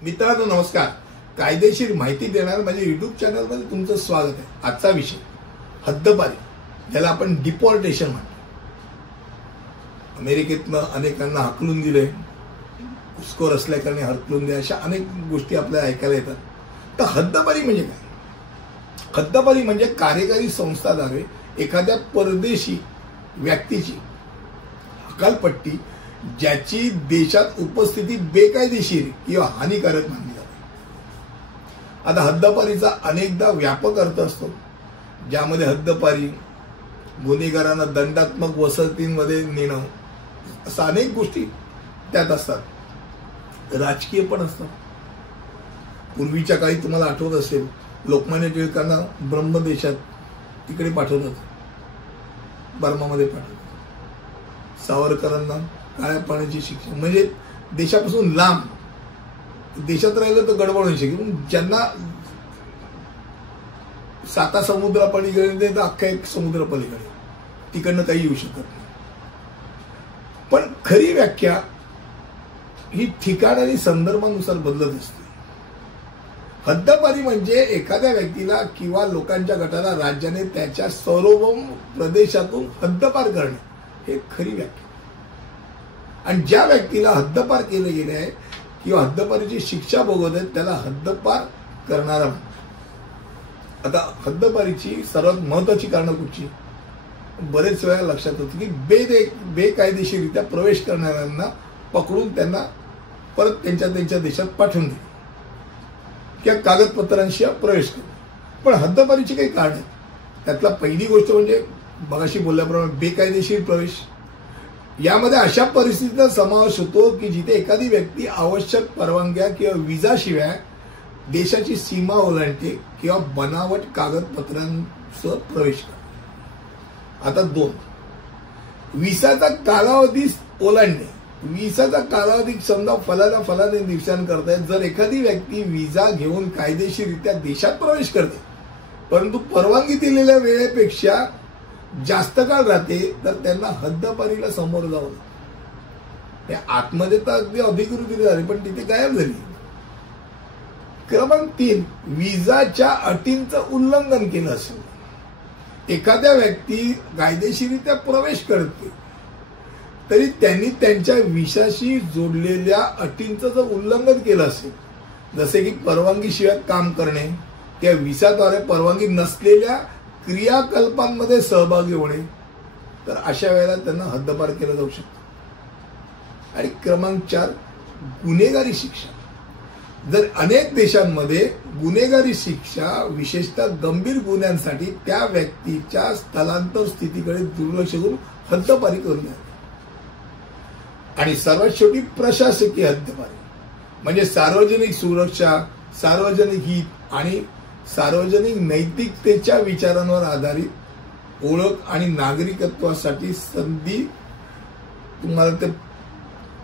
मित्रांनो नमस्कार. कायदेशीर माहिती देणाऱ्या माझ्या युट्यूब चॅनलमध्ये तुमचं स्वागत आहे. आजचा विषय हद्दपारी, ज्याला आपण डिपॉर्टेशन म्हणतो. अमेरिकेतनं अनेकांना हाकलून दिले, घुसखोर असल्याकारणे हरकलून दिले, अशा अनेक गोष्टी आपल्याला ऐकायला येतात. तर हद्दपारी म्हणजे काय? हद्दपारी म्हणजे कार्यकारी संस्थाद्वारे एखाद्या परदेशी व्यक्तीची हकालपट्टी ज्याची देशात उपस्थिती बेकायदेशीर किंवा हानिकारक मानली जाते. आता हद्दपारीचा अनेकदा व्यापक अर्थ असतो, ज्यामध्ये हद्दपारी गुन्हेगारांना दंडात्मक वसतींमध्ये नेणं, अशा अनेक गोष्टी त्यात असतात. राजकीय पण असतात. पूर्वीच्या काळी तुम्हाला आठवत असेल, लोकमान्य टिळकांना ब्रह्मदेशात तिकडे पाठवतात, बर्मामध्ये पाठवतात. सावरकरांना काळ्या पाण्याची शिक्षा, म्हणजे देशापासून लांब, देशात राहिलं तर गडबड होऊ शकेल. ज्यांना साता समुद्र पलीकडे तर अख्खा एक समुद्र पलीकडे, तिकडनं काही येऊ शकत नाही. पण खरी व्याख्या ही ठिकाण आणि संदर्भानुसार बदलत असते. हद्दपारी म्हणजे एखाद्या व्यक्तीला किंवा लोकांच्या गटाला राज्याने त्याच्या सार्वभौम प्रदेशातून हद्दपार करणे, हे खरी व्याख्या. आणि ज्या व्यक्तीला हद्दपार केले गेले आहे किंवा हद्दपारीची शिक्षा भोगवत आहे त्याला हद्दपार करणारा म्हणतात. आता हद्दपारीची सर्वात महत्वाची कारणं कुठची? बरेच वेळा लक्षात होतं की बेकायदेशीररित्या प्रवेश करणाऱ्यांना पकडून त्यांना परत त्यांच्या देशात पाठवून दिले किंवा कागदपत्रांशिवाय प्रवेश करणे. पण हद्दपारीची काही कारण आहे. त्यातला पहिली गोष्ट म्हणजे मगाशी बोलल्याप्रमाणे बेकायदेशीर प्रवेश. यामध्ये अशा परिस्थितीचा समावेश होतो की जिथे एखादी व्यक्ती आवश्यक परवानग्या किंवा विजाशिवाय देशाची सीमा ओलांडते किंवा बनावट कागदपत्रांसह प्रवेश करते. आता दोन, विसाचा कालावधी ओलांडणे. विसाचा कालावधी समजा फलाने दिवसांकरता जर एखादी व्यक्ती विजा घेऊन कायदेशीररित्या देशात प्रवेश करते परंतु परवानगी दिलेल्या वेळेपेक्षा जास्त काळ राहते तर त्यांना हद्दपारीला समोर जावं लागतं. आतमध्ये तर अगदी अधिकृत झाली पण तिथे गायब झाली. क्रमांक 3, विजाच्या अटींचं उल्लंघन केलं असेल. एखाद्या व्यक्ती कायदेशीररित्या प्रवेश करते तरी त्यांनी त्यांच्या विसाशी जोडलेल्या अटींचं जर उल्लंघन केलं असेल, जसे की परवानगीशिवाय काम करणे किंवा विसाद्वारे परवानगी नसलेल्या क्रियाकल्पांमध्ये सहभागी होणे, तर अशा वेळेला त्यांना हद्दपार केलं जाऊ शकतं. आणि क्रमांक 4, गुन्हेगारी शिक्षा. जर अनेक देशांमध्ये गुन्हेगारी शिक्षा विशेषतः गंभीर गुन्ह्यांसाठी त्या व्यक्तीच्या स्थलांतर स्थितीकडे दुर्लक्ष करून हद्दपारी करून द्यावी. आणि सर्वात शेवटी प्रशासकीय हद्दपारी म्हणजे सार्वजनिक सुरक्षा, सार्वजनिक हित आणि सार्वजनिक नैतिकतेच्या विचारांवर आधारित ओळख आणि नागरिकत्वासाठी संधी तुम्हाला ते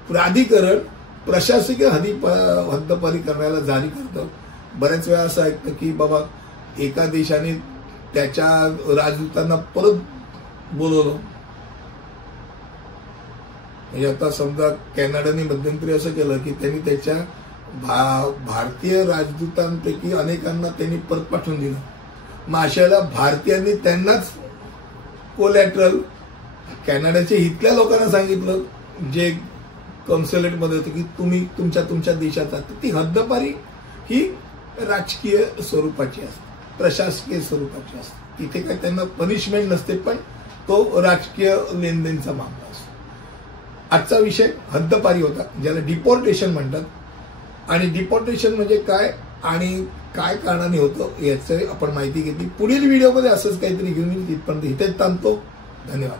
प्राधिकरण प्रशासकीय हद्दपारी करण्याला जारी करतं. बऱ्याच वेळा असं ऐकतं की बाबा एका देशाने त्याच्या राजदूतांना परत बोलवलं. म्हणजे आता समजा कॅनडाने मध्यंतरी असं केलं की त्यांनी त्याच्या भारतीय राजदूतांपैकी अनेकांना त्यांनी परत पाठवून दिलं. मग अशाला भारतीयांनी त्यांनाच कोलॅटरल कॅनडाच्या इथल्या लोकांना सांगितलं जे कॉन्सुलेटमध्ये होते की तुम्ही तुमच्या देशात जाता. ती हद्दपारी ही राजकीय स्वरूपाची असते, प्रशासकीय स्वरूपाची असते. तिथे काही त्यांना पनिशमेंट नसते पण तो राजकीय लेनदेनचा मामला असतो. आजचा विषय हद्दपारी होता, ज्याला डिपॉर्टेशन म्हणतात. आणि डिपॉर्टेशन म्हणजे काय आणि काय कारणाने होतं याची आपण माहिती घेतली. पुढील व्हिडिओमध्ये असंच काहीतरी घेऊन येईल. तिथपर्यंत इथेच थांबतो. धन्यवाद.